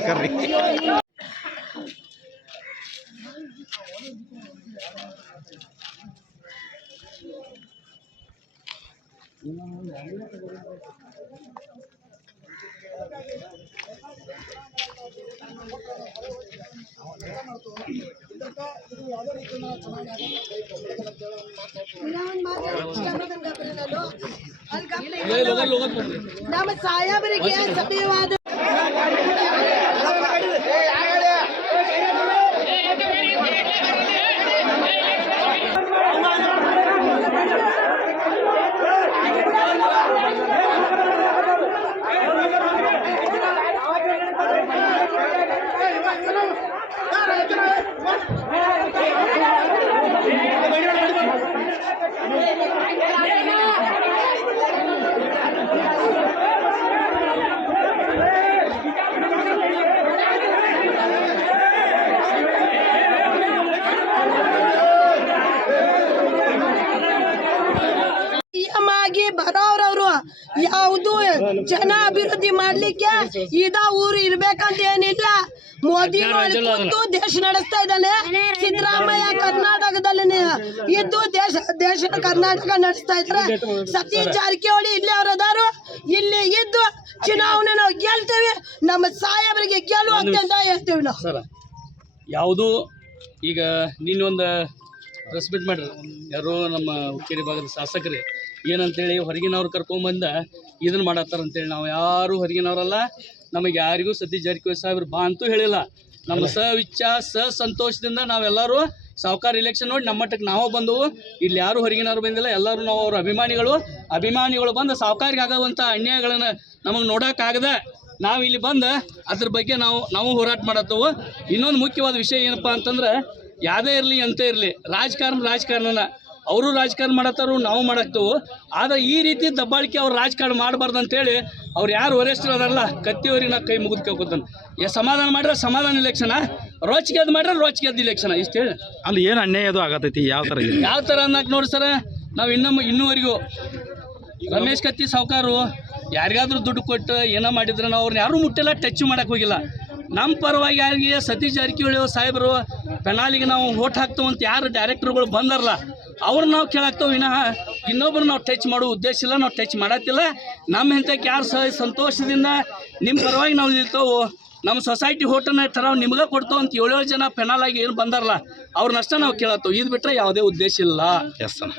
ನಮಸ್ಕಾರ ರೀ. ನಮ್ಮ ಸಾಹೇಬರಿಗೆ ಸಭ್ಯವಾದ ಬರೋರವ್ರು ಯಾವುದು ಜನ ಅಭಿವೃದ್ಧಿ ಮಾಡ್ಲಿಕ್ಕೆ ಇದ ಊರು ಇರ್ಬೇಕಂತ ಏನಿಲ್ಲ. ಮೋದಿ ದೇಶ ನಡೆಸ್ತಾ ಇದ್ದಾನೆ. ಸಿದ್ದರಾಮಯ್ಯ ಕರ್ನಾಟಕದಲ್ಲಿ ಇದ್ದು ದೇಶ ಕರ್ನಾಟಕ ನಡೆಸ್ತಾ ಇದ್ದಾರೆ. ಸತೀಶ್ ಜಾರಕಿಹೊಳಿ ಇಲ್ಲಿ ಅವರದಾರು ಇಲ್ಲಿ ಇದ್ದು ಚುನಾವಣೆ ನಾವು ಗೆಲ್ತೇವೆ. ನಮ್ಮ ಸಾಹೇಬರಿಗೆ ಗೆಲ್ಲುವಂತ ಹೇಳ್ತೇವೆ ನಾವು. ಯಾವುದು ಈಗ ನೀನೊಂದು ಪ್ರೆಸ್ ಮೀಟ್ ಮಾಡ್ರಿ, ಯಾರೋ ನಮ್ಮ ಹುಕ್ಕೇರಿ ಭಾಗದ ಶಾಸಕರೇ ಏನಂತೇಳಿ ಹೊರಗಿನವ್ರು ಕರ್ಕೊಂಬಂದ ಇದನ್ನು ಮಾಡತ್ತಾರಂತೇಳಿ. ನಾವು ಯಾರು ಹೊರಗಿನವರಲ್ಲ. ನಮಗೆ ಯಾರಿಗೂ ಸತೀಶ್ ಜಾರಕಿಹೊಳಿ ಸಾಹೇಬ್ರು ಬಾ ಅಂತೂ ಹೇಳಿಲ್ಲ. ನಮ್ಮ ಸಂತೋಷದಿಂದ ನಾವೆಲ್ಲರೂ ಸಾವುಕಾರ ಇಲೆಕ್ಷನ್ ನೋಡಿ ನಮ್ಮ ಮಟ್ಟಕ್ಕೆ ನಾವು ಬಂದವು. ಇಲ್ಲಿ ಯಾರು ಹೊರಗಿನವ್ರು ಬಂದಿಲ್ಲ. ಎಲ್ಲರೂ ನಾವು ಅವ್ರ ಅಭಿಮಾನಿಗಳು ಬಂದು ಸಾವುಕಾರಿಗೆ ಆಗುವಂಥ ಅನ್ಯಾಯಗಳನ್ನು ನಮಗೆ ನೋಡೋಕ್ಕಾಗದೆ ನಾವು ಇಲ್ಲಿ ಬಂದು ಅದ್ರ ಬಗ್ಗೆ ನಾವು ಹೋರಾಟ ಮಾಡತ್ತವು. ಇನ್ನೊಂದು ಮುಖ್ಯವಾದ ವಿಷಯ ಏನಪ್ಪ ಅಂತಂದ್ರೆ, ಯಾವುದೇ ಇರಲಿ ಎಂತ ಇರಲಿ ರಾಜಕಾರಣನ ಅವರು ರಾಜಕಾರಣ ಮಾಡತ್ತಾರು, ನಾವು ಮಾಡಾಕ್ತೇವೆ. ಆದರೆ ಈ ರೀತಿ ದಬ್ಬಾಳಿಕೆ ಅವ್ರು ರಾಜಕಾರಣ ಮಾಡಬಾರ್ದು ಅಂತೇಳಿ ಅವ್ರು ಯಾರು ವರಿಷ್ಠರು ಅದಾರಲ್ಲ ಕತ್ತಿಯವ್ರಿಗೆ ನಾ ಕೈ ಮುಗಿದು ಕೇಳ್ಕೊತಾನೆ. ಸಮಾಧಾನ ಮಾಡ್ರೆ ಸಮಾಧಾನ ಇಲೆಕ್ಷನ, ರೋಚಿಗೆದ್ದು ಮಾಡ್ರೆ ರೋಚಿಗೆದ್ದು ಇಲೆಕ್ಷನ ಇಷ್ಟು ಹೇಳಿ. ಅಲ್ಲಿ ಏನು ಅನ್ಯಾಯ ಅದು ಆಗತೈತಿ? ಯಾವ ಥರ ಅನ್ನಕ್ಕೆ ನೋಡಿ ಸರ, ನಾವು ಇನ್ನೂವರೆಗೂ ರಮೇಶ್ ಕತ್ತಿ ಸಾವುಕಾರು ಯಾರಿಗಾದ್ರೂ ದುಡ್ಡು ಕೊಟ್ಟು ಏನೋ ಮಾಡಿದ್ರೆ ನಾವು ಅವ್ರನ್ನ ಯಾರೂ ಮುಟ್ಟಿಲ್ಲ, ಟಚ್ ಮಾಡೋಕ್ಕೆ ಹೋಗಿಲ್ಲ. ನಮ್ಮ ಪರವಾಗಿ ಯಾರಿಗೆ ಸತೀಶ್ ಜಾರಕಿಹೊಳಿ ಸಾಹೇಬರು ಪೆನಾಲಿಗೆ ನಾವು ಓಟ್ ಹಾಕ್ತೇವಂತ ಯಾರು ಡೈರೆಕ್ಟರ್ಗಳು ಬಂದಾರಲ್ಲ ಅವ್ರನ್ನ ನಾವು ಕೇಳಾಕ್ತೇವೆ ವಿನಃ ಇನ್ನೊಬ್ರು ನಾವು ಟಚ್ ಮಾಡೋ ಉದ್ದೇಶ ಇಲ್ಲ. ನಾವು ಟಚ್ ಮಾಡತ್ತಿಲ್ಲ. ನಮ್ಮ ಇಂಥಕ್ಕೆ ಯಾರು ಸಂತೋಷದಿಂದ ನಿಮ್ಮ ಪರವಾಗಿ ನಾವು ನಿಲ್ತೇವೆ. ನಮ್ಮ ಸೊಸೈಟಿ ಹೋಟೆಲ್ನ ಥರ ನಿಮ್ಗೆ ಕೊಡ್ತೇವೆ ಅಂತ 7 ಜನ ಪೆನಾಲಾಗಿ ಏನು ಬಂದಾರಲ್ಲ ಅವ್ರನ್ನಷ್ಟ ನಾವು ಕೇಳತ್ತೇವೆ. ಇದು ಬಿಟ್ಟರೆ ಯಾವುದೇ ಉದ್ದೇಶ ಇಲ್ಲ. Yes sir.